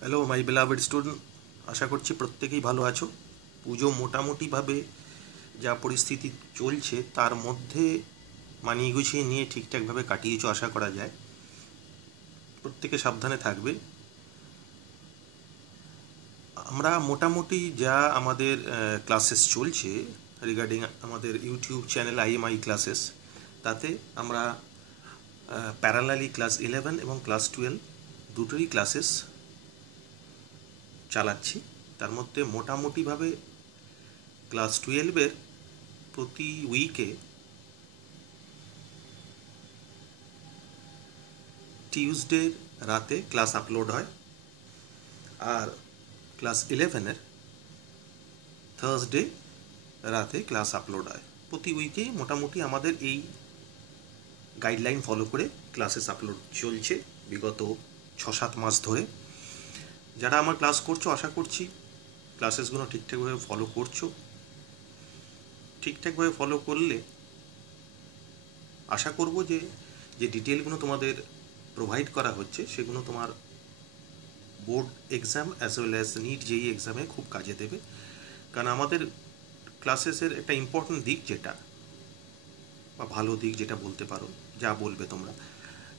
Hello my বেলাভেড student, আশা করছি প্রত্যেকেই ভালো আছো। পুজো মোটামুটিভাবে যা পরিস্থিতি চলছে তার মধ্যে মানিয়ে গুছিয়ে নিয়ে ঠিকঠাকভাবে কাটিয়েছো আশা করা যায়। প্রত্যেকে সাবধানে থাকবে। আমরা মোটামুটি যা আমাদের ক্লাসেস চলছে রিগার্ডিং আমাদের ইউটিউব চ্যানেল IMI ক্লাসেস, তাতে আমরা প্যারালালি ক্লাস 11 এবং ক্লাস 12 দুটোরই ক্লাসেস চালাচ্ছি। তার মধ্যে মোটামুটিভাবে ক্লাস 12-এর প্রতি উইকে টিউসডে রাতে ক্লাস আপলোড হয়, আর ক্লাস 11-এর থার্সডে রাতে ক্লাস আপলোড হয়। প্রতি উইকে মোটামুটি আমাদের এই গাইডলাইন ফলো করে ক্লাসেস আপলোড চলছে বিগত 6-7 মাস ধরে। যারা আমার ক্লাস করছো আশা করছি ক্লাসেসগুলো ঠিকঠাকভাবে ফলো করছো। ঠিকঠাকভাবে ফলো করলে আশা করব যে ডিটেলগুলো তোমাদের প্রোভাইড করা হচ্ছে সেগুলো তোমার board exam as well as NEET JEE এক্সামে খুব কাজে দেবে। কারণ আমাদের ক্লাসেসের একটা ইম্পর্ট্যান্ট দিক যেটা, বা ভালো দিক যেটা বলতে পারো, যা বলবে তোমরা,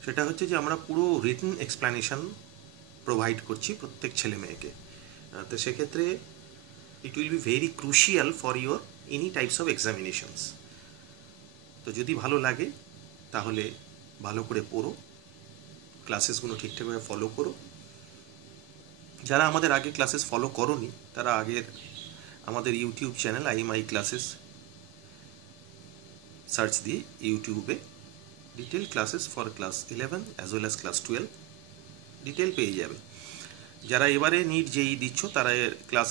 সেটা হচ্ছে যে আমরা পুরো রিটেন এক্সপ্লানেশন প্রোভাইড করছি প্রত্যেক ছেলে মেয়েকে। তো সেক্ষেত্রে it will be very crucial for your any types of examinations. তো যদি ভালো লাগে তাহলে ভালো করে পড়ো, ক্লাসেসগুলো ঠিকঠাকভাবে ফলো করো। যারা আমাদের আগে ক্লাসেস ফলো করোনি তারা আগের আমাদের YouTube channel IMI classes search দিয়ে ইউটিউবে detail classes for class 11 as well as class 12 detail পেয়ে যাবে। যারা এবারে নিট JEE দিচ্ছ তারা ক্লাস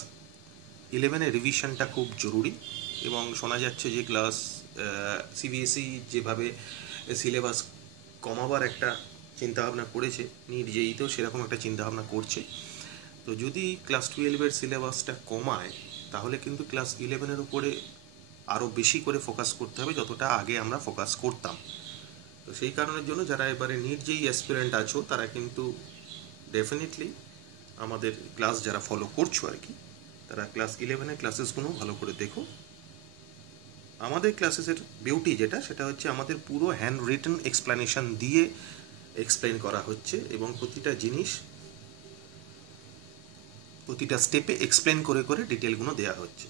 11-এর রিভিশনটা খুব জরুরি, এবং শোনা যাচ্ছে যে ক্লাস CBSE যেভাবে সিলেবাস কমাবার একটা চিন্তাভাবনা করেছে, নিট JEE-তেও সেরকম একটা চিন্তাভাবনা করছে। তো যদি ক্লাস 12-এর সিলেবাসটা কমায় তাহলে কিন্তু ক্লাস 11-এর উপরে আরও বেশি করে ফোকাস করতে হবে, যতটা আগে আমরা ফোকাস করতাম। তো সেই কারণের জন্য যারা এবারে নিট JEE অ্যাসপিরেন্ট আছো তারা কিন্তু ডেফিনেটলি আমাদের ক্লাস যারা ফলো করছো আর কি, তারা ক্লাস 11-এর ক্লাসেসগুলো ভালো করে দেখো। আমাদের ক্লাসেসের বিউটি যেটা, সেটা হচ্ছে আমাদের পুরো হ্যান্ড রিটেন এক্সপ্লানেশন দিয়ে এক্সপ্লেন করা হচ্ছে, এবং প্রতিটা জিনিস প্রতিটা স্টেপে এক্সপ্লেন করে করে ডিটেলগুলো দেওয়া হচ্ছে।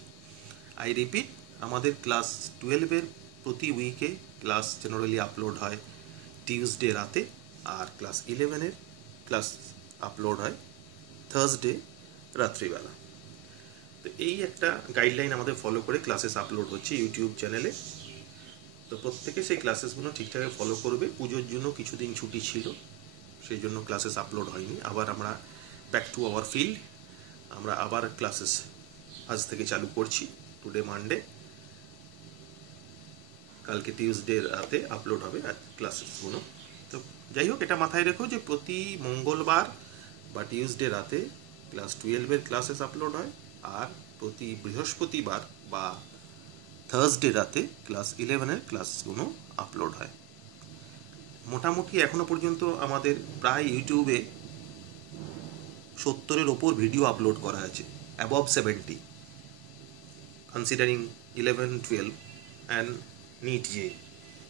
আই রিপিট, আমাদের ক্লাস 12-এর প্রতি উইকে ক্লাস জেনারেলি আপলোড হয় টিউসডে রাতে, আর ক্লাস 11-এর ক্লাস আপলোড হয় থার্সডে রাত্রিবেলা। তো এই একটা গাইডলাইন আমাদের ফলো করে ক্লাসেস আপলোড হচ্ছে ইউটিউব চ্যানেলে। তো প্রত্যেকে সেই ক্লাসেসগুলো ঠিকঠাক ফলো করবে। পুজোর জন্য কিছুদিন ছুটি ছিল, সেই জন্য ক্লাসেস আপলোড হয়নি। আবার আমরা ব্যাক টু আওয়ার ফিল্ড, আমরা আবার ক্লাসেস আজ থেকে চালু করছি। টুডে মানডে, কালকে টিউসডে রাতে আপলোড হবে ক্লাসেসগুলো। তো যাই হোক, এটা মাথায় রেখো যে প্রতি মঙ্গলবার বা টিউসডে রাতে ক্লাস 12-এর ক্লাসেস আপলোড হয়, আর প্রতি বৃহস্পতিবার বা থার্সডে রাতে ক্লাস 11-এর ক্লাসগুলো আপলোড হয়। মোটামুটি এখনও পর্যন্ত আমাদের প্রায় ইউটিউবে 70-এর ওপর ভিডিও আপলোড করা আছে, above 70, considering 11, 12 and NEET JEE।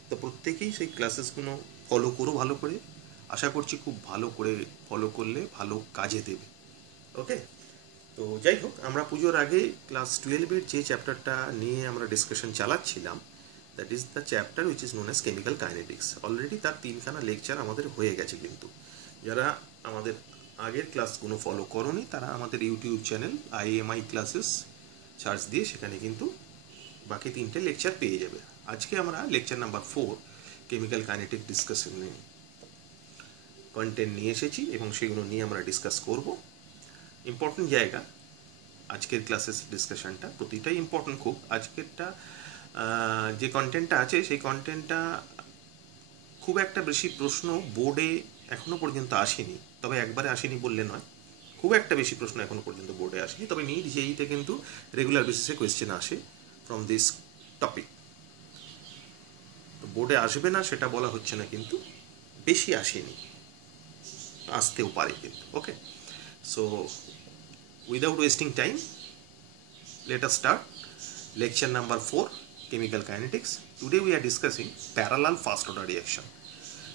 তো প্রত্যেকেই সেই ক্লাসেসগুলো ফলো করো ভালো করে। আশা করছি খুব ভালো করে ফলো করলে ভালো কাজে দেবে। ওকে, তো যাই হোক, আমরা পুজোর আগে ক্লাস 12-এর যে চ্যাপ্টারটা নিয়ে আমরা ডিসকাশন চালাচ্ছিলাম, that is the chapter which is known as chemical kinetics. Already তার 3খানা লেকচার আমাদের হয়ে গেছে, কিন্তু যারা আমাদের আগের ক্লাসগুলো ফলো করোনি তারা আমাদের YouTube channel IMI classes search দিয়ে সেখানে কিন্তু বাকি 3টে লেকচার পেয়ে যাবে। আজকে আমরা lecture number 4 chemical kinetic discussion content নিয়ে এসেছি, এবং সেগুলো নিয়ে আমরা ডিসকাস করব। ইম্পর্টেন্ট জায়গা আজকের ক্লাসেস ডিসকাশনটা, প্রতিটাই ইম্পর্টেন্ট খুব। আজকেরটা যে কন্টেন্টটা আছে সেই কন্টেন্টটা খুব একটা বেশি প্রশ্ন বোর্ডে এখনও পর্যন্ত আসেনি, তবে একবারে আসেনি বললে নয়, খুব একটা বেশি প্রশ্ন এখনও পর্যন্ত বোর্ডে আসেনি। তবে নিট JEE-তে কিন্তু রেগুলার বেসিসে কোয়েশ্চেন আসে ফ্রম দিস টপিক। তো বোর্ডে আসবে না সেটা বলা হচ্ছে না, কিন্তু বেশি আসেনি, আসতেও পারে কিন্তু। ওকে, So without wasting time, let us start lecture number 4, chemical kinetics. Today we are discussing parallel first order reaction.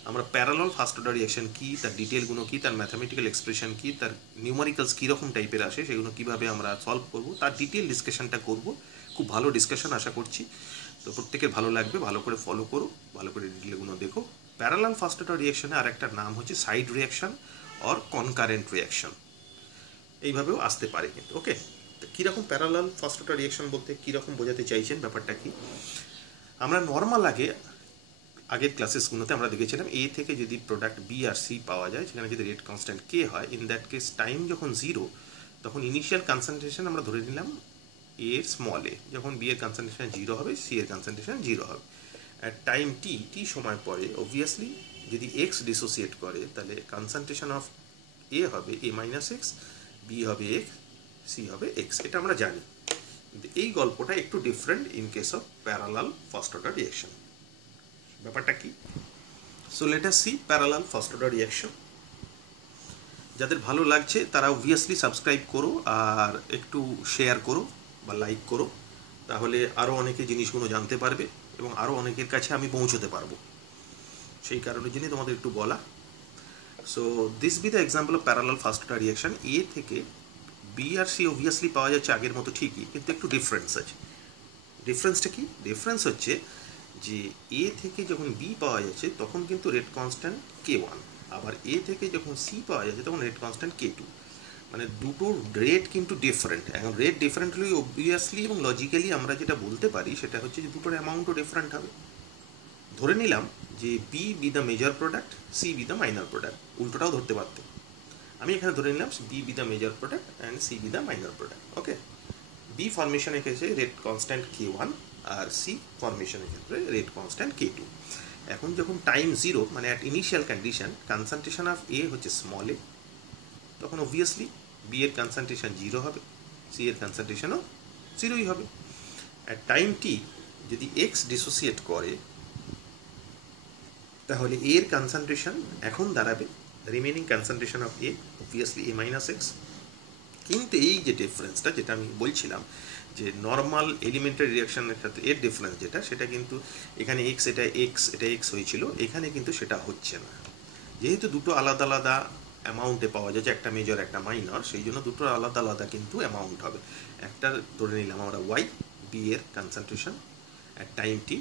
আমরা প্যারালাল ফার্স্ট অর্ডার রিঅ্যাকশন কী, তার ডিটেলগুলো কী, তার ম্যাথামেটিক্যাল এক্সপ্রেশন কী, তার নিউমারিক্যালস কীরকম টাইপের আসে, সেগুলো কীভাবে আমরা সলভ করব, তার ডিটেল ডিসকাশনটা করব। খুব ভালো ডিসকাশন আশা করছি, তো প্রত্যেকের ভালো লাগবে। ভালো করে ফলো করো, ভালো করে ডিটেলগুলো দেখো। প্যারালাল ফার্স্ট অর্ডার রিঅ্যাকশনে আর একটা নাম হচ্ছে side reaction or concurrent reaction, এইভাবেও আসতে পারে কিন্তু। ওকে, তো কীরকম প্যারালাল ফার্স্ট অর্ডার রিঅ্যাকশন বলতে কীরকম বোঝাতে চাইছেন, ব্যাপারটা কি? আমরা নর্মাল আগের ক্লাসেসগুলোতে আমরা দেখেছিলাম এ থেকে যদি প্রোডাক্ট বি আর সি পাওয়া যায়, সেখানে যদি রেট কনস্ট্যান্ট কে হয়, ইন দ্যাট কেস টাইম যখন 0, তখন ইনিশিয়াল কনসেন্ট্রেশন আমরা ধরে নিলাম এ এর স্মল এ, যখন বি এর কনসেন্ট্রেশন 0 হবে, সি এর কনসেন্ট্রেশন 0 হবে। অ্যাট টাইম টি সময় পরে অবভিয়াসলি যদি এক্স ডিসোসিয়েট করে, তাহলে কনসেন্ট্রেশন অফ এ হবে এ মাইনাস এক্স, বি হবে এক্স, সি হবে এক্স। এটা আমরা জানি, কিন্তু এই গল্পটা একটু different in case of parallel first order reaction. ব্যাপারটা কি? So let us C parallel first order reaction. যাদের ভালো লাগছে তারা অবভিয়াসলি সাবস্ক্রাইব করো, আর একটু শেয়ার করো বা লাইক করো, তাহলে আরও অনেকে জিনিসগুলো জানতে পারবে এবং আরও অনেকের কাছে আমি পৌঁছতে পারবো। সেই কারণের জন্যই তোমাদের একটু বলা। So this be the example of parallel first order reaction. A থেকে বি আর সি অবভিয়াসলি পাওয়া যাচ্ছে আগের মতো ঠিকই, কিন্তু একটু ডিফারেন্স আছে। ডিফারেন্সটা কি? ডিফারেন্স হচ্ছে যে এ থেকে যখন বি পাওয়া যাচ্ছে তখন কিন্তু রেট কনস্ট্যান্ট K1, আবার এ থেকে যখন সি পাওয়া যাচ্ছে তখন রেট কনস্ট্যান্ট K2। মানে দুটোর রেট কিন্তু ডিফারেন্ট। এখন রেট ডিফারেন্ট হলেই অবভিয়াসলি এবং লজিক্যালি আমরা যেটা বলতে পারি সেটা হচ্ছে যে দুটোর অ্যামাউন্টও ডিফারেন্ট হবে। ধরে নিলাম যে B be the major product, C be the minor product, উল্টোটাও ধরতে পারতে। আমি এখানে ধরে নিলাম B be the major product and C be the minor product. Okay, B ফরমেশনের ক্ষেত্রে রেট কনস্ট্যান্ট K1 আর সি ফরমেশনের ক্ষেত্রে রেট কনস্ট্যান্ট K2। এখন যখন টাইম 0, মানে at initial condition concentration of A হচ্ছে স্মল এ, তখন অবভিয়াসলি বি এর কনসেন্ট্রেশন 0 হবে, সি এর কনসেন্ট্রেশনও 0ই হবে। অ্যাট টাইম টি যদি এক্স ডিসোসিয়েট করে, তাহলে এ এর কনসেন্ট্রেশন এখন দাঁড়াবে remaining concentration of A obviously A minus x. কিন্তু এই যে ডিফারেন্সটা যেটা আমি বলছিলাম যে নর্মাল এলিমেন্টারি রিঅ্যাকশনের ক্ষেত্রে এর ডিফারেন্স যেটা, সেটা কিন্তু এখানে এক্স এটা এক্স হয়েছিল, এখানে কিন্তু সেটা হচ্ছে না। যেহেতু দুটো আলাদা আলাদা অ্যামাউন্টে পাওয়া যাচ্ছে, একটা মেজর একটা মাইনর, সেই জন্য দুটো আলাদা আলাদা কিন্তু অ্যামাউন্ট হবে। একটা ধরে নিলাম আমরা ওয়াই, বি এর কনসেন্ট্রেশন অ্যাট টাইম টি,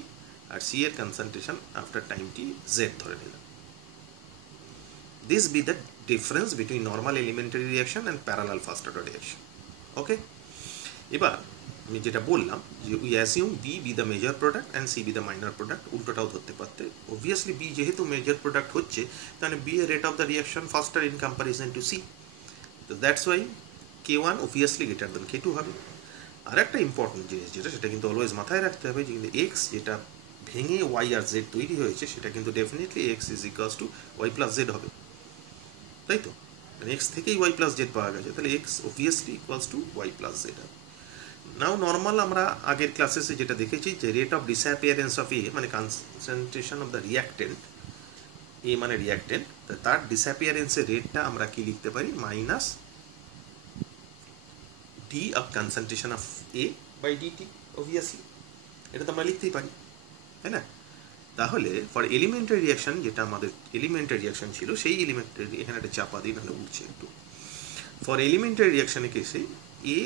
আর সি এর concentration after time T Z ধরে নিলাম। This be the difference between normal elementary reaction and parallel first order reaction. Okay, এবার আমি যেটা বললাম যে we assume B be the major product and C be the minor product, উল্টোটাও ধরতে পারতে। obviously B যেহেতু major product হচ্ছে, তাহলে B এর rate of the reaction faster in comparison to C, so that's why K1 obviously greater than K2 হবে। আর একটা important জিনিস যেটা, সেটা কিন্তু অলওয়েজ মাথায় রাখতে হবে, যে কিন্তু X যেটা ভেঙে Y আর Z তৈরি হয়েছে, সেটা কিন্তু definitely X is equals to Y plus Z হবে, তাই তো? মানে এক্স থেকেই ওয়াই প্লাস জেড পাওয়া গেছে, তাহলে X obviously equals to Y plus Z. Now normal আমরা আগের ক্লাসেসে যেটা দেখেছি যে rate of disappearance of A মানে concentration of the reactant, A মানে রিঅ্যাক্টেন্ট, তার ডিসঅ্যাপিয়ারেন্সের রেটটা আমরা কি লিখতে পারি? Minus D of concentration of A by DT. Obviously এটা তো আমরা লিখতেই পারি, তাই না? তাহলে ফর এলিমেন্টারি রিঅ্যাকশন, যেটা আমাদের এলিমেন্টারি রিঅ্যাকশন ছিল, সেই এলিমেন্টারি এখানে একটা চাপা দিই, নাহলে উঠছে একটু। ফর এলিমেন্টারি রিঅ্যাকশনে কেসে এ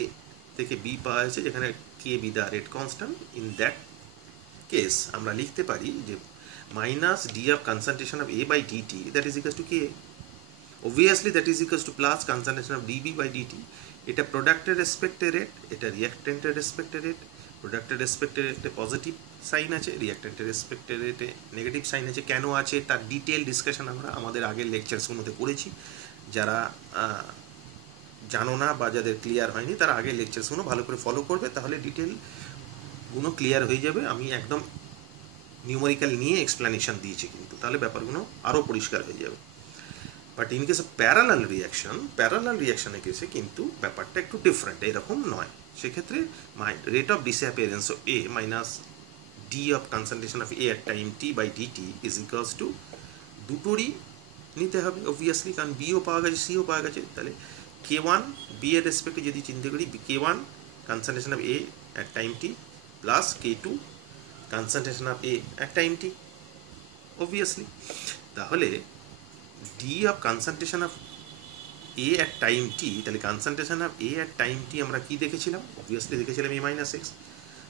থেকে বি পাওয়া যাচ্ছে, যেখানে k be the rate constant, in that case আমরা লিখতে পারি যে minus D of concentration of A by dt that is equals to k. Obviously that is equals to plus concentration of dB by dt. এটা প্রোডাক্টের রেসপেক্টে rate, এটা রিঅ্যাক্টেন্টের রেসপেক্টে rate. প্রোডাক্টের রেসপেক্টে রেটে positive sign আছে, রিঅ্যাক্টেন্টের রেসপেক্টে রেটে নেগেটিভ সাইন আছে। কেন আছে তার ডিটেল ডিসকাশন আমরা আমাদের আগের লেকচারসগুলোতে করেছি। যারা জানো না বা যাদের ক্লিয়ার হয়নি, তারা আগের লেকচারসগুলো ভালো করে ফলো করবে, তাহলে ডিটেলগুলো ক্লিয়ার হয়ে যাবে। আমি একদম নিউমেরিক্যাল নিয়ে এক্সপ্লেনেশন দিয়েছি কিন্তু, তাহলে ব্যাপারগুলো আরও পরিষ্কার হয়ে যাবে। But in case of parallel রিঅ্যাকশনের কেসে কিন্তু ব্যাপারটা একটু ডিফারেন্ট, এরকম নয়। সেক্ষেত্রে rate of disappearance of A minus D of concentration of A at time t by dt is equals to দুটোরই নিতে হবে অবভিয়াসলি, কারণ বিও পাওয়া গেছে, সিও পাওয়া গেছে, তাহলে k1 b এর রেসপেক্টে যদি চিন্তা করি, k1 concentration of a at time t plus k2 concentration of a at time t, obviously. তাহলে d of concentration of a at time t, তাহলে concentration of a at time t আমরা কি দেখেছিলাম? Obviously দেখেছিলাম a minus x।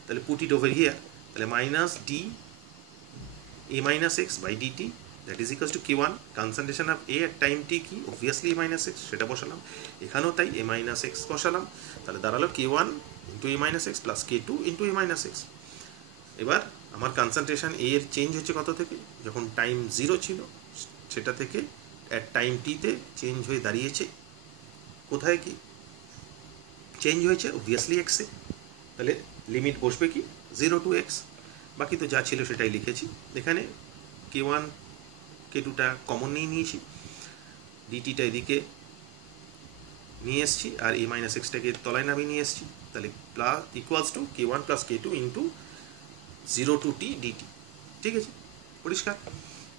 তাহলে put it over here, তাহলে minus d a minus x by dt that is equals to k1 concentration of a at time t কি? Obviously a minus x, সেটা বসালাম। এখানেও তাই a minus x বসালাম, তাহলে দাঁড়ালো k1 into a minus x plus k2 into a minus x। এবার আমার কনসেন্ট্রেশন a এর চেঞ্জ হচ্ছে কত থেকে? যখন টাইম 0 ছিল সেটা থেকে অ্যাট টাইম টিতে চেঞ্জ হয়ে দাঁড়িয়েছে কোথায়? কি চেঞ্জ হয়েছে? অবভিয়াসলি এক্সে। তাহলে লিমিট বসবে কি? 0 টু এক্স। বাকি তো যা ছিল সেটাই লিখেছি। এখানে k1 k2টা কমন নিয়েছি, ডিটিটা এদিকে নিয়ে এসছি, আর a মাইনাস এক্সটাকে তলায় নামিয়ে নিয়ে এসছি। তাহলে plus equals to k1 plus k2 into 0 to t dt। ঠিক আছে, পরিষ্কার।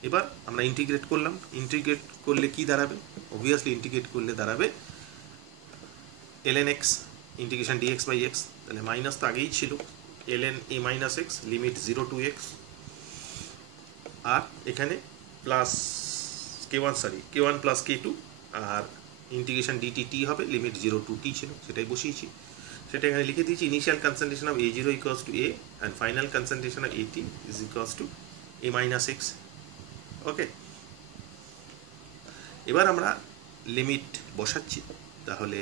এবার আমরা ইন্টিগ্রেট করলাম, ইন্টিগ্রেট করলে কি দাঁড়াবে? অবভিয়াসলি ইন্টিগ্রেট করলে দাঁড়াবে ln x integration dx by x। তাহলে মাইনাস তো আগেই ছিল, ln a minus x limit 0 to x, আর এখানে প্লাস k1 প্লাস k2, আর ইন্টিগ্রেশন dt t হবে, লিমিট 0 টু t ছিল, সেটাই বসিয়েছি। সেটা এখানে লিখে দিয়েছি, initial concentration of a0 equals to a and final concentration of at is equals to a minus x। Okay, এবার আমরা লিমিট বসাচ্ছি। তাহলে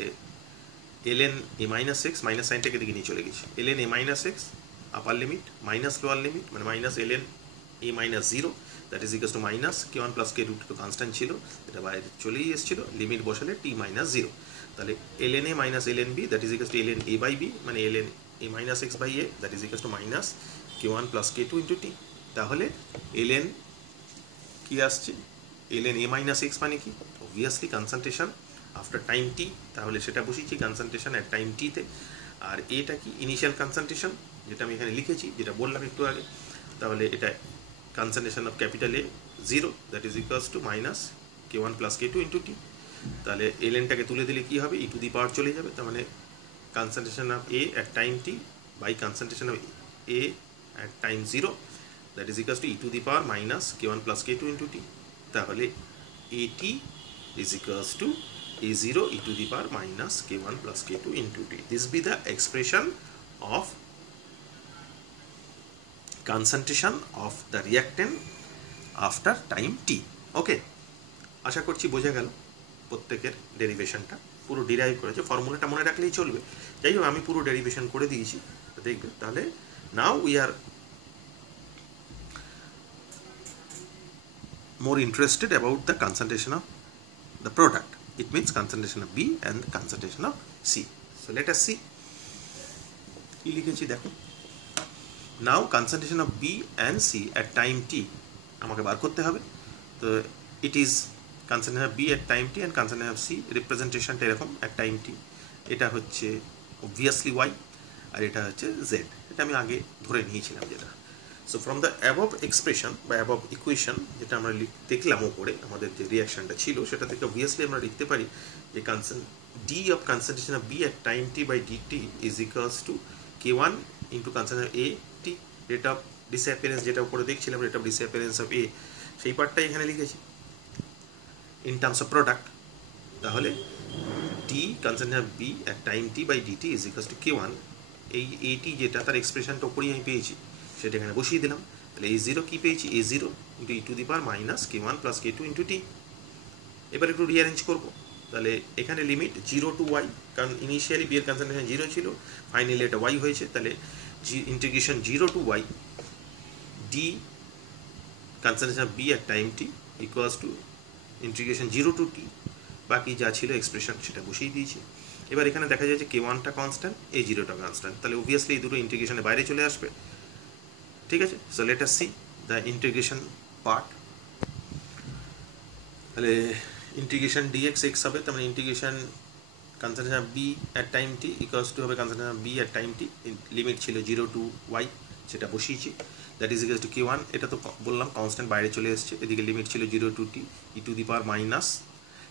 ln a minus x, minus সাইনটাকে দিকে নিয়ে চলে গেছি, ln a minus x upper limit minus lower limit, মানে minus ln a minus 0 that is equals to minus k1 plus k2 তো কনস্ট্যান্ট ছিল, এটা বাইরে চলেই এসেছিল, লিমিট বসালে t মাইনাস 0। তাহলে ln a minus ln b that is equals to ln a by b, মানে ln a minus x by a that is equals to minus k1 plus k2 into t। তাহলে ln কি আসছে? ln a minus x মানে কি? Obviously concentration after time টি, তাহলে সেটা বসিয়েছি concentration at time টিতে। আর এটা কি? ইনিশিয়াল কনসেন্ট্রেশন, যেটা আমি এখানে লিখেছি, যেটা বললাম একটু আগে। তাহলে এটা concentration of capital A 0 that is equals to minus k1 plus k2 into t. তাহলে lnটাকে তুলে দিলে কি হবে? ই টু দি পাওয়ার চলে যাবে, তার মানে concentration of a at time t by concentration of a at time 0 that is equals to e to the power minus k1 plus k2 into t. তাহলে at is equals to a0 e to the power minus k1 plus k2 into t. This be the expression of concentration of the reactant after time t. Okay, আশা করছি বোঝা গেল প্রত্যেকের ডেরিভেশনটা, পুরো derive করেছে, ফর্মুলাটা মনে রাখলেই চলবে। যাই হোক, আমি পুরো ডেরিভেশন করে দিয়েছি, দেখবে। তাহলে now we are more interested about the concentration of the product. It means concentration of B and the concentration of C. So let us see. কি লিখেছি দেখো। Now concentration of B and C at time t আমাকে বার করতে হবে। তো it is concentration of B at time t and concentration of C, রিপ্রেজেন্টেশনটা এরকম at time t। এটা হচ্ছে obviously y, আর এটা হচ্ছে z। এটা আমি আগে ধরে নিয়েছিলাম যেটা। So from the above expression বা above equation, যেটা আমরা দেখলাম উপরে আমাদের যে রিয়াকশনটা ছিল, সেটা থেকে obviously আমরা লিখতে পারি যে d of concentration of B at time t by dt is equals to k1 into concentration of A t, rate of disappearance যেটা উপরে দেখছিলাম, rate of disappearance of A, সেই পার্টটাই এখানে লিখেছি in terms of product। তাহলে d concentration of B at time t by dt is equals to k1, এই at যেটা তার এক্সপ্রেশনটা উপরেই আমি পেয়েছি, সেটা এখানে বসিয়ে দিলাম। তাহলে a0 কি পেয়েছি? a0 into e to the power minus k1 plus k2 into t. এবার একটু রিঅ্যারেঞ্জ করবো। তাহলে এখানে লিমিট 0 টু y, কারণ ইনিশিয়ালি বি এর কনসেন্ট্রেশন 0 ছিল, ফাইনালি এটা y হয়েছে। তাহলে integration 0 to y d concentration of B at time t equals to integration 0 to t, বাকি যা ছিল এক্সপ্রেশন সেটা বসিয়ে দিয়েছি। এবার এখানে দেখা যায় যে k1টা কনস্ট্যান্ট, a0টা কনস্ট্যান্ট, তাহলে অবভিয়াসলি এই দুটো ইন্টিগ্রেশনের বাইরে চলে আসবে। ঠিক আছে, so let us see the integration part. তাহলে ইন্টিগ্রেশন dx x হবে, তার মানে integration concentration of b at time t equals to হবে concentration of b at time t, limit ছিল 0 টু y, সেটা বসিয়েছি, that is equals to k1, এটা তো বললাম কনস্ট্যান্ট বাইরে চলে এসেছে, এদিকে লিমিট ছিল 0 to t e to the power minus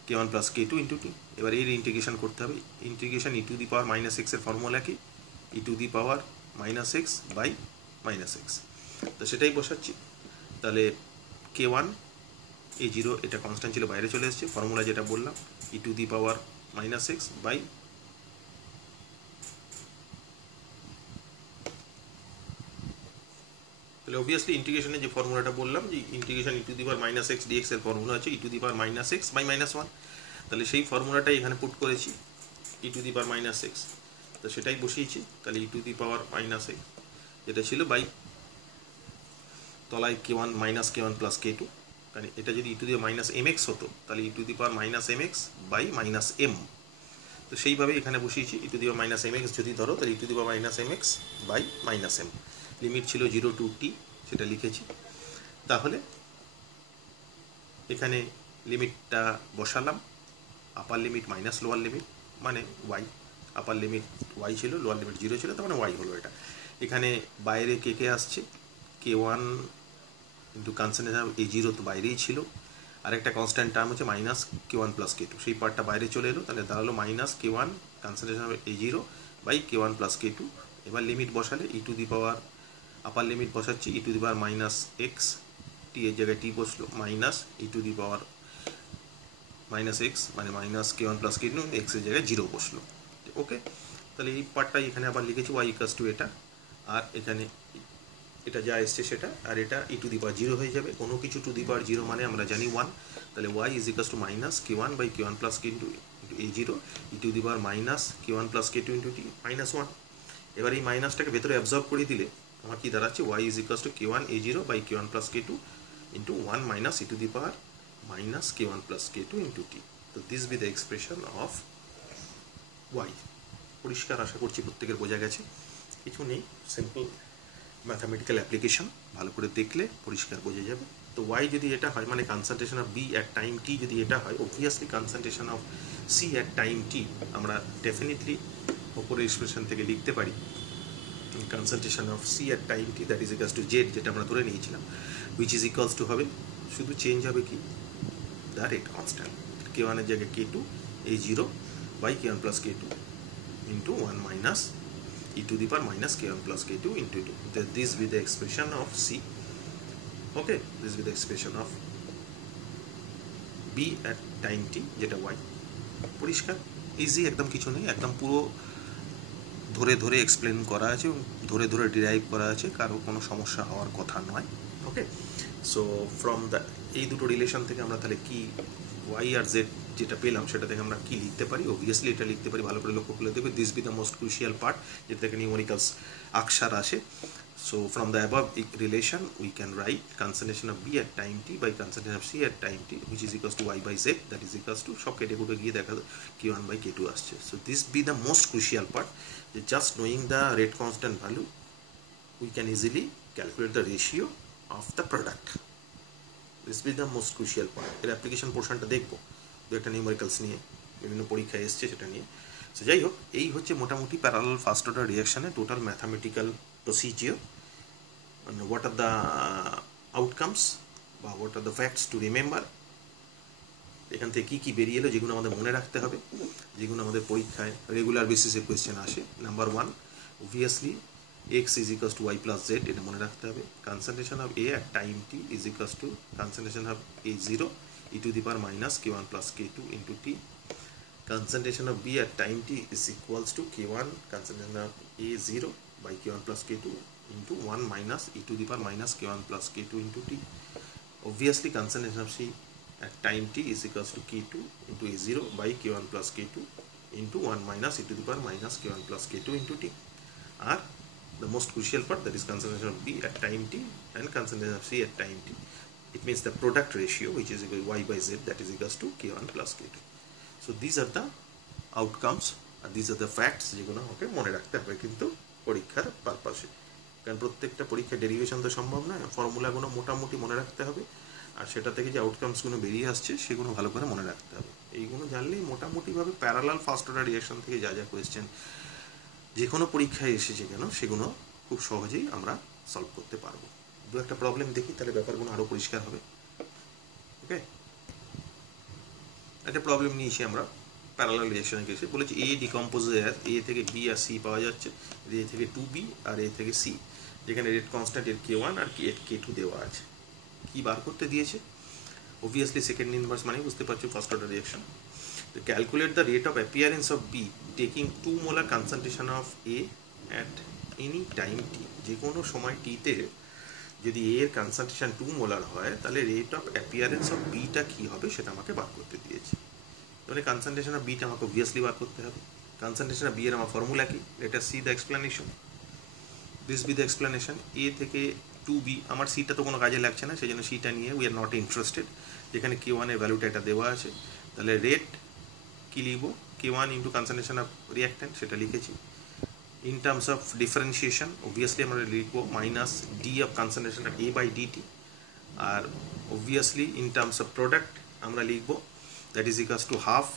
k1 plus k2 into t. এবার এর ইন্টিগ্রেশন করতে হবে। Integration e to the power minus এক্সের ফর্মুলা কি? E to the power minus x by minus x. তো সেটাই বসাচ্ছি। তাহলে k1 a0 এটা কনস্ট্যান্ট ছিল, বাইরে চলে এসেছে। ফর্মুলা যেটা বললাম e to the power minus x by তাহলে অবভিয়াসলি ইন্টিগ্রেশনের যে ফর্মুলাটা বললাম যে integration e to the power minus x dx এর ফর্মুলা আছে e to the power minus x by minus one. তাহলে সেই ফর্মুলাটাই এখানে পুট করেছি e to the power minus x, তো সেটাই বসিয়েছি। তাহলে e to the power minus x যেটা ছিল বাই তলায় k1 minus k1 plus k2, কারণ এটা যদি e to the minus m x হতো তাহলে e to the power minus m x by minus m. তো সেইভাবে এখানে বসিয়েছি e to the power minus m x যদি ধরো তাহলে e to the power minus m x by minus m. Limit ছিল 0 টু টি, সেটা লিখেছি। তাহলে এখানে লিমিটটা বসালাম, আপার লিমিট মাইনাস লোয়ার লিমিট মানে ওয়াই। আপার লিমিট ওয়াই ছিল, লোয়ার লিমিট 0 ছিল, তার মানে ওয়াই হলো এটা। এখানে বাইরে কে কে আসছে, k1 ইন্টু কনস্ট্যান্ট a0 তো বাইরেই ছিল, আর একটা কনস্ট্যান্ট টার্ম হচ্ছে মাইনাস k1 প্লাস k2, সেই পার্টটা বাইরে চলে এলো। তাহলে দাঁড়ালো minus k1 constant a0 by k1 plus k2। এবার লিমিট বসালে ই to the power upper limit বসাচ্ছি e to the power minus x, t এর জায়গায় টি বসলো, minus e to the power minus x মানে মাইনাস k1 প্লাস k2, এক্সের জায়গায় 0 বসলো। ওকে, তাহলে এই পার্টটাই এখানে আবার লিখেছি ওয়াই ইকাস টু এটা, আর এখানে এটা যা এসছে সেটা, আর এটা ই টু দি পাওয়ার 0 হয়ে যাবে। কোনো কিছু টু দি পাওয়ার 0 মানে আমরা জানি 1। তাহলে Y is equals to minus k1 by k1 plus k2 into a0 E to the power minus k1 plus k2 into T minus 1। এবার এই মাইনাসটাকে ভেতরে অ্যাবজর্ব করে দিলে আমার কি দাঁড়াচ্ছে, y is equals to k1 a0 by k1 plus k2 into 1 minus e to the power minus k1 plus k2 into t. তো this be the expression of y. পরিষ্কার, আশা করছি প্রত্যেকের বোঝা গেছে, কিছু নেই, সিম্পল ম্যাথামেটিক্যাল অ্যাপ্লিকেশন, ভালো করে দেখলে পরিষ্কার বোঝা যাবে। তো ওয়াই যদি এটা হয় মানে concentration of B at time t যদি এটা হয়, obviously concentration of C at time t আমরা ডেফিনেটলি ওপরের এক্সপ্রেশন থেকে লিখতে পারি concentration of C at time t that is equals to z, যেটা আমরা ধরে নিয়েছিলাম, হুইচ ইজ ইকালস টু হবে, শুধু চেঞ্জ হবে কি দ্য রেট কনস্ট্যান্ট, k1 এর জায়গায় k2 a0 by k1 plus k2 into 1 minus e to the power minus k1 plus k2 into 2. This will be the expression of C. Okay, this will be the expression of B at time t যেটা y। পরিষ্কার, easy, একদম কিছু নেই, একদম পুরো ধরে ধরে explain করা আছে, ধরে ধরে ডিরাইভ করা আছে, কারো কোনো সমস্যা হওয়ার কথা নয়। ওকে, সো ফ্রম দ্য এই দুটো রিলেশন থেকে আমরা তাহলে কি ওয়াই আর জেড যেটা পেলাম সেটা থেকে আমরা কি লিখতে পারি, অবভিয়াসলি এটা লিখতে পারি, ভালো করে লক্ষ্য করে দেখবে, this be the most crucial part, যেটা থেকে নিউমেরিক্যালস আকসার আসে। So from the above relation we can write concentration of B at time t by concentration of C at time t which is equals to y by z, that is equals to সব কেটে কুটে গিয়ে দেখা k1 by k2 আসছে। So this be the most crucial part, যে just knowing the rate constant value we can easily calculate the ratio of the product. This be the most crucial part. এর application পোর্শনটা দেখবো দু একটা numericals নিয়ে, বিভিন্ন পরীক্ষায় এসছে সেটা নিয়ে। সো যাই হোক, এই হচ্ছে মোটামুটি প্যারালাল ফার্স্ট অর্ডার রিঅ্যাকশানে total mathematical procedure. What are the outcomes বা what are the facts to remember, এখান থেকে কী কী বেরিয়ে এলো যেগুলো আমাদের মনে রাখতে হবে, যেগুলো আমাদের পরীক্ষায় রেগুলার বেসিসে কোয়েশ্চেন আসে। Number 1, obviously x is equals to y plus z, এটা মনে রাখতে হবে। Concentration of a at time t is equals to concentration of a0 e to the power minus k1 plus k2 into t. Concentration of b at time t is equals to k1 concentration of a0 by k1 plus k2 into 1 minus e to the power minus k1 plus k2 into t. Obviously concentration of c at time t is equals to k2 into a0 by k1 plus k2 into 1 minus e to the power minus k1 plus k2 into t. Are the most crucial part, that is concentration of b at time t and concentration of c at time t. It means the product ratio which is equal to y by z, that is equals to k1 plus k2. So these are the outcomes and these are the facts যেগুলো আমাকে মনে রাখতে হবে কিন্তু পরীক্ষার পারপাসে, কারণ প্রত্যেকটা পরীক্ষার ডেরিভেশন তো সম্ভব নয়, ফর্মুলাগুলো মোটামুটি মনে রাখতে হবে, আর সেটা থেকে যে আউটকামসগুলো বেরিয়ে আসছে সেগুলো ভালো করে মনে রাখতে হবে। এইগুলো জানলেই মোটামুটিভাবে প্যারালাল ফার্স্ট অর্ডার রিঅ্যাকশন থেকে যা যা কোয়েশ্চেন যে কোনো পরীক্ষায় এসেছে কেন সেগুলো খুব সহজেই আমরা সলভ করতে পারবো। দু একটা প্রবলেম দেখি, তাহলে ব্যাপারগুলো আরও পরিষ্কার হবে। ওকে, একটা প্রবলেম নিয়েছি আমরা প্যারালাল রিঅ্যাকশনের কেসে, বলেছি এ ডিকম্পোজেস অ্যাজ এ থেকে বি আর সি পাওয়া যাচ্ছে, এ থেকে 2b আর এ থেকে সি, যেখানে রেট কনস্ট্যান্ট এর k1 আর k2 দেওয়া আছে। কি বার করতে দিয়েছে? obviously second inverse মানে বুঝতে পারছো ফার্স্ট অর্ডার রিঅ্যাকশন। তো calculate the rate of appearance of B taking 2 molar concentration of A at any time t. যে কোনো সময় টিতে যদি এ এর কনসেন্ট্রেশন 2 মোলার হয়, তাহলে rate of appearance of beta কী হবে সেটা আমাকে বার করতে দিয়েছে। মানে কনসেন্ট্রেশন অফ বিটা আমাকে অবভিয়াসলি বার করতে হবে। কনসেন্ট্রেশন অফ বি এর আমার ফর্মুলা কি? Let us see the explanation. This be the explanation. A থেকে 2b, আমার সিটা তো কোনো কাজে লাগছে না, সেই জন্য সিটা নিয়ে উই আর নট ইন্টারেস্টেড। যেখানে k1 এর ভ্যালুটা এটা দেওয়া আছে, তাহলে রেট কী লিখবো? k1 into concentration of reactant, সেটা লিখেছি। In terms of differentiation obviously আমরা লিখবো minus D of concentration of A by DT. আর obviously in terms of product আমরা লিখবো that is equals to half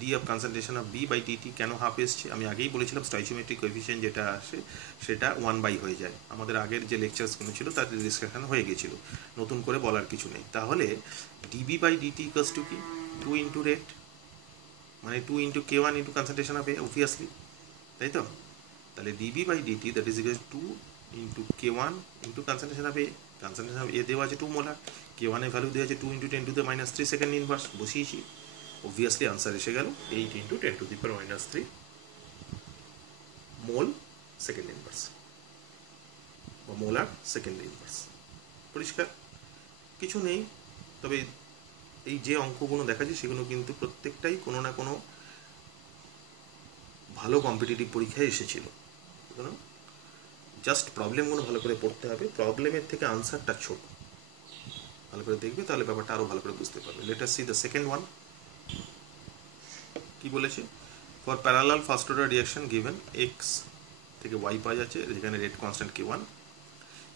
D of concentration of B by DT. কেন half এসছে? আমি আগেই বলেছিলাম স্টয়চিওমেট্রিক কোএফিসিয়েন্ট যেটা আসে সেটা 1/, হয়ে যায়। আমাদের আগের যে লেকচারসগুলো ছিল তার ডিসকাশন হয়ে গেছিল, নতুন করে বলার কিছু নেই। তাহলে dB by dt equals to কি? 2 ইন্টু রেট, মানে 2 into k1 into concentration of A, obviously, তাই তো? তাহলে dB by dt that is equals 2 into k1 into concentration of A. Concentration of A দেওয়া আছে 2 মোলার, k1 এর value দেওয়া আছে 2 ইন্টু 10⁻³ সেকেন্ড ইনভার্স, বসিয়েছি। অবভিয়াসলি আনসার এসে গেল 8 ইন্টু 10⁻³ মোল সেকেন্ড ইনভার্স বা মোলার সেকেন্ড ইনভার্স। পরিষ্কার? কিছু নেই। তবে এই যে অঙ্কগুলো দেখা যায় সেগুলো কিন্তু প্রত্যেকটাই কোনো না কোনো ভালো কম্পিটিটিভ পরীক্ষায় এসেছিল। জাস্ট প্রবলেমগুলো ভালো করে পড়তে হবে, প্রবলেমের থেকে আনসারটা ছোট। ভালো করে দেখবে, তাহলে ব্যাপারটা আরও ভালো করে বুঝতে পারবে। Late us see the second one. কি বলেছে? For parallel first order reaction given x থেকে ওয়াই পাওয়া যাচ্ছে, যেখানে রেট কনস্ট্যান্ট k1,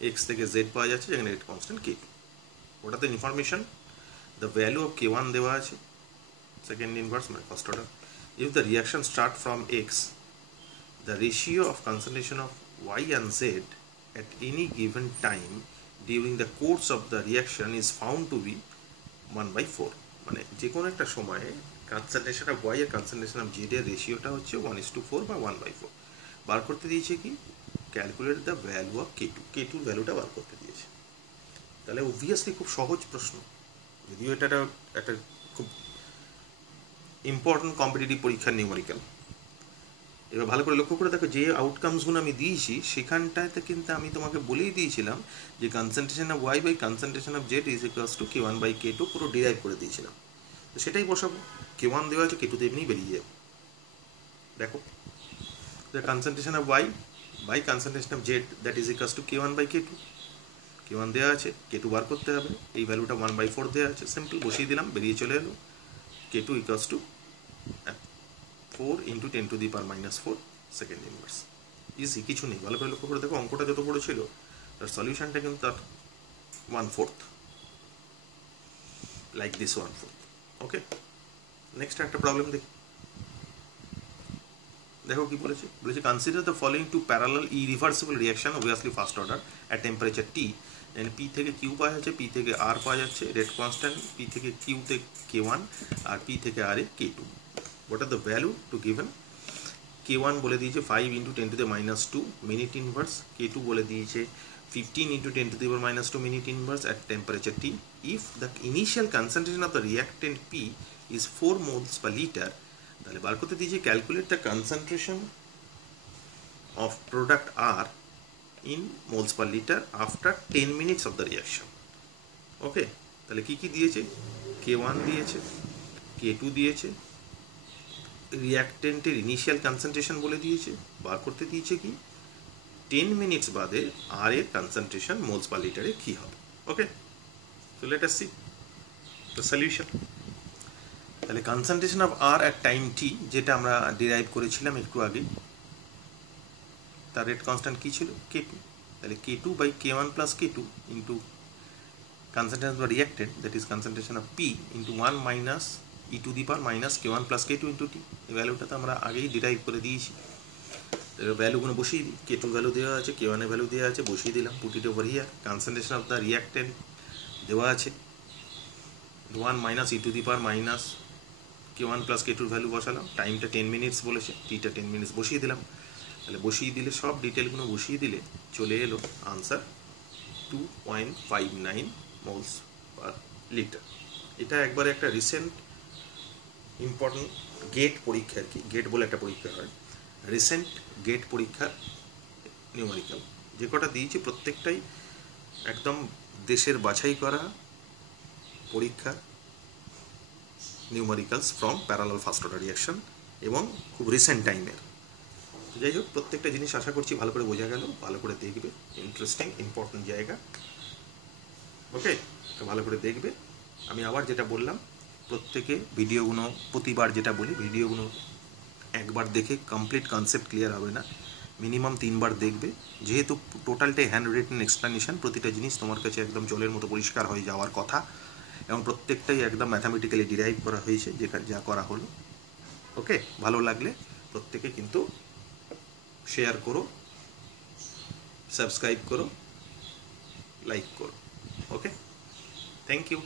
এক্স থেকে জেড পাওয়া যাচ্ছে, যেখানে রেট কনস্ট্যান্ট k2। ওটাতে information the value of k1 দেওয়া আছে, সেকেন্ড ইনভার্স মানে first order. If the reaction start from x, the ratio of concentration of y and z at any given time during the course of the reaction is found to be 1/4। মানে যে কোনো একটা সময়ে concentration of y আর concentration of z এর রেশিওটা হচ্ছে 1:4 বা 1/4। বার করতে দিয়েছে কি? Calculate the value of k2 ভ্যালুটা বার করতে দিয়েছে। তাহলে অবভিয়াসলি খুব সহজ প্রশ্ন, যদিও এটা একটা খুব ইম্পর্টেন্ট কম্পিটিটিভ পরীক্ষার নিউমেরিক্যাল। এবার ভালো করে লক্ষ্য করে দেখো, যে আউটকামসগুলো আমি দিয়েছি সেখানটাতে কিন্তু আমি তোমাকে বলেই দিয়েছিলাম যে concentration of Y by concentration of Z is equals to k1 by k2, পুরো ডিরাইভ করে দিয়েছিলাম। তো সেটাই বসাবো, k1 দেওয়া আছে, k2 এমনি বেরিয়ে যাবে। দেখো, the concentration of Y by concentration of Z that is equals to k1 by k2। k1 দেওয়া আছে, k2 বার করতে হবে, এই ভ্যালুটা 1/4 দেওয়া আছে, সিম্পল বসিয়ে দিলাম, বেরিয়ে চলে এলো k2 equals to 4 into 10⁻⁴ second inverse. Easy, কিছু নেই। ভালো করে লক্ষ্য করে দেখো, অঙ্কটা যত বড় ছিল তার সলিউশনটা কিন্তু তার 1/4, লাইক দিস 1/4। ওকে, নেক্সট একটা প্রবলেম দেখি। দেখো কি বলেছে? বলেছে consider the following two parallel irreversible reaction obviously first order at temperature T. P থেকে কিউ পাওয়া যাচ্ছে, পি থেকে আর পাওয়া যাচ্ছে, রেট কনস্ট্যান্ট, পি থেকে কিউতে k1 আর পি থেকে আর এ k2। what are the value to given? k1 বলে দিয়েছে 5 ইন্টু 10⁻² মিনিট ইনভার্স, k2 বলে দিয়েছে 15 into 10⁻² minute inverse at temperature T. If the initial concentration of the reactant P is 4 moles per liter, তাহলে বার করতে দিয়েছে calculate the concentration of product R in moles per liter after 10 minutes of the reaction. ওকে, তাহলে কি কি দিয়েছে? k1 দিয়েছে, k2 দিয়েছে, রিঅ্যাক্টেন্টের initial concentration বলে দিয়েছে, বার করতে দিয়েছে কি 10 মিনিটস বাদে আর এর কনসেন্ট্রেশন মোলস পার লিটারে কী হবে। Okay, so let us see the solution. তাহলে concentration of R at time t, যেটা আমরা ডিরাইভ করেছিলাম একটু আগে, তার রেট কনস্ট্যান্ট কী ছিল? k2। তাহলে k2 by k1 plus k2 into concentration of reactant that is concentration of P into 1 minus e to the power minus k1 plus k2 into t. এই ভ্যালুটা তো আমরা আগেই ডিরাইভ করে দিয়েছি। ভ্যালুগুলো বসিয়ে দিই, k2 ভ্যালু দেওয়া আছে, k1 এর ভ্যালু দেওয়া আছে, বসিয়ে দিলাম, put it over here. Concentration of the reactant দেওয়া আছে 1 minus e to the power minus k1 plus k2 value বসালাম, টাইমটা 10 মিনিটস বলেছে, টিটা 10 মিনিটস বসিয়ে দিলাম। তাহলে বসিয়ে দিলে সব ডিটেলগুলো বসিয়ে দিলে চলে এলো আনসার 2.59 মোলস পার লিটার। এটা একবারে একটা রিসেন্ট ইম্পর্টেন্ট গেট পরীক্ষা আর কি, গেট বলে একটা পরীক্ষা হয়, রিসেন্ট গেট পরীক্ষার নিউমেরিক্যাল যে কটা দিয়েছি প্রত্যেকটাই একদম দেশের বাছাই করা পরীক্ষা numericals from parallel first order reaction এবং খুব রিসেন্ট টাইমের। যাই হোক, প্রত্যেকটা জিনিস আশা করছি ভালো করে বোঝা গেল, ভালো করে দেখবে, ইন্টারেস্টিং ইম্পর্টেন্ট জায়গা। ওকে, তো ভালো করে দেখবে। আমি আবার যেটা বললাম, প্রত্যেকে ভিডিওগুলো প্রতিবার যেটা বলি, ভিডিওগুলো একবার দেখে কমপ্লিট কনসেপ্ট ক্লিয়ার হবে না, মিনিমাম 3 বার দেখবে, যেহেতু টোটালটাই হ্যান্ড রিটেন এক্সপ্লেনেশন, প্রতিটা জিনিস তোমার কাছে একদম জলের মতো পরিষ্কার হয়ে যাওয়ার কথা এবং প্রত্যেকটাই একদম ম্যাথামেটিক্যালি ডিরাইভ করা হয়েছে যা করা হলো। ওকে, ভালো লাগলে প্রত্যেকে কিন্তু শেয়ার করো, সাবস্ক্রাইব করো, লাইক করো। ওকে, থ্যাংক ইউ।